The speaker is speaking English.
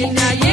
Now you